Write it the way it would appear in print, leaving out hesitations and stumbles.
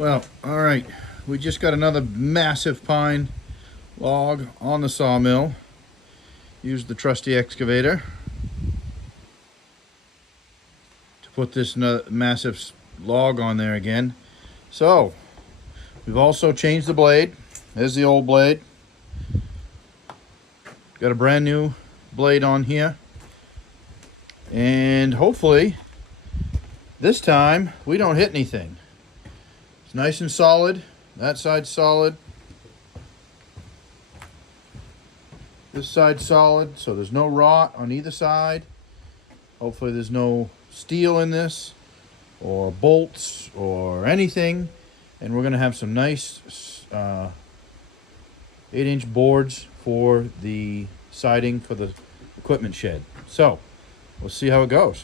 Well, all right. We just got another massive pine log on the sawmill. Used the trusty excavator to put this massive log on there again. So, we've also changed the blade. There's the old blade. Got a brand new blade on here. And hopefully, this time, we don't hit anything. It's nice and solid. That side's solid. This side's solid, so there's no rot on either side. Hopefully there's no steel in this, or bolts, or anything. And we're gonna have some nice 8-inch boards for the siding for the equipment shed. So, we'll see how it goes.